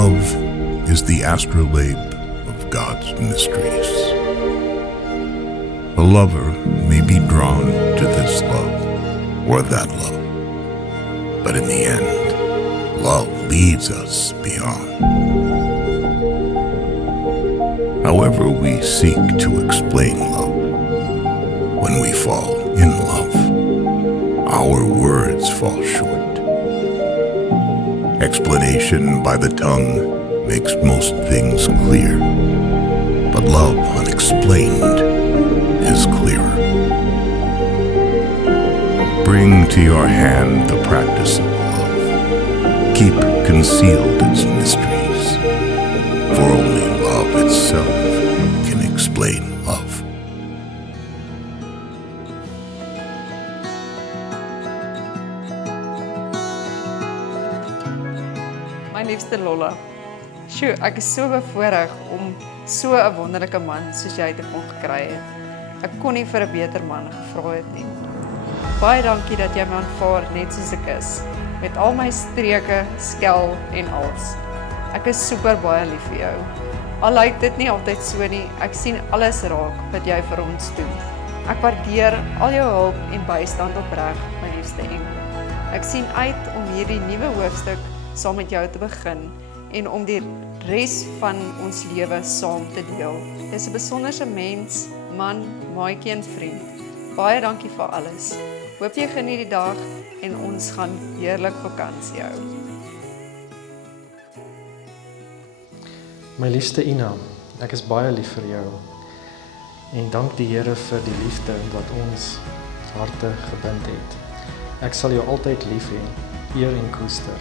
Love is the astrolabe of God's mysteries. A lover may be drawn to this love or that love, but in the end, love leads us beyond. However we seek to explain love, when we fall in love, our words fall short. Explanation by the tongue makes most things clear, but love unexplained is clearer. Bring to your hand the practice of love. Keep concealed its mysteries, for only love itself can explain love. My liefste Lolla, sjoe, ek is so bevoorreg om so 'n wonderlike man soos jy te kon gekry het. Ek kon nie vir 'n beter man gevra het nie. Baie dankie dat jy my aanvaar net soos ek is, met al my streke, skel en als. Ek is super baie lief vir jou. Al lyk dit nie altyd so nie, ek sien alles raak wat jy vir ons doen. Ek waardeer al jou hulp en bystand opreg, my liefste engel. Ek sien uit om hierdie nuwe hoofstuk saam met jou te begin en om die res van ons lewe saam te deel. Jy is 'n besonderse mens, man, maatjie en vriend. Baie dankie vir alles. Hoop jy geniet die dag en ons gaan heerlik vakansie hou. My liefste Ina, ek is baie lief vir jou en dank die Here vir die liefde wat ons harte gebind het. Ek sal jou altyd lief hê, eer en koester.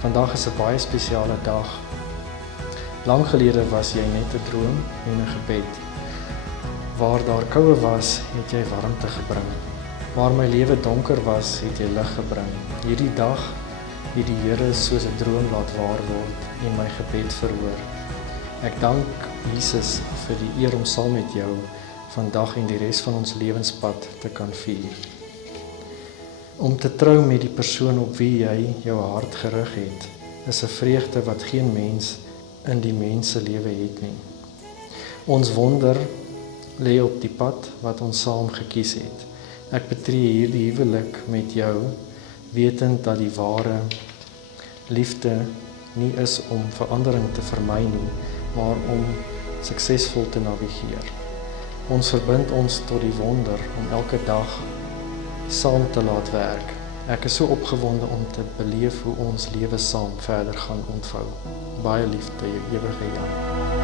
Vandag is 'n baie spesiale dag. Lang gelede was jy net 'n droom en 'n gebed. Waar daar koue was, het jy warmte gebring. Waar my lewe donker was, het jy lig gebring. Hierdie dag het die Here soos 'n droom laat waar word en my gebed verhoor. Ek dank Jesus vir die eer om saam met jou vandag en die res van ons lewenspad te kan vier. Om te trou met die persoon op wie jy jou hart gerig het, is 'n vreugde wat geen mens in die mens se lewe het nie. Ons wonder lê op die pad wat ons saam gekies het. Ek betree hierdie huwelik met jou, wetend dat die ware liefde nie is om verandering te vermy nie, maar om suksesvol te navigeer. Ons verbind ons tot die wonder om elke dag saam te laat werk. Ek is so opgewonde om te beleef hoe ons lewe saam verder gaan ontvou. Baie liefde, jou ewige Jan.